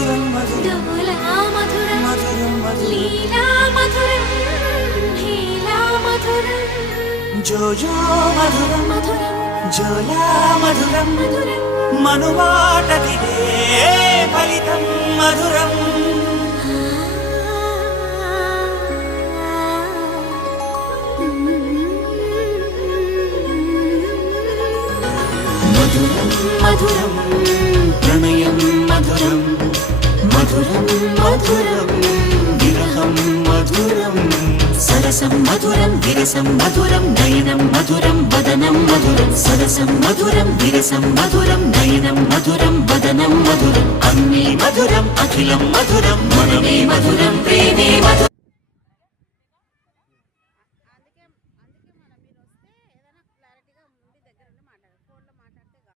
మధురం మధురం డోలా మధురం మధురం మధురం లీలా మధురం హీలా మధురం జోజో మధురం మధురం జోలా మధురం మధురం మనుమాటకిదే ఫలితం మధురం మధురం మధురం ప్రణయం మధురం మధురం మధురం విరహం మధురం సరసం మధురం విరసం మధురం నయనం మధురం వదనం మధురం సరసం మధురం విరసం మధురం నయనం మధురం వదనం మధురం అన్నీ మధురం అఖిలం మధురం మనమే మధురం ప్రేమే మధురం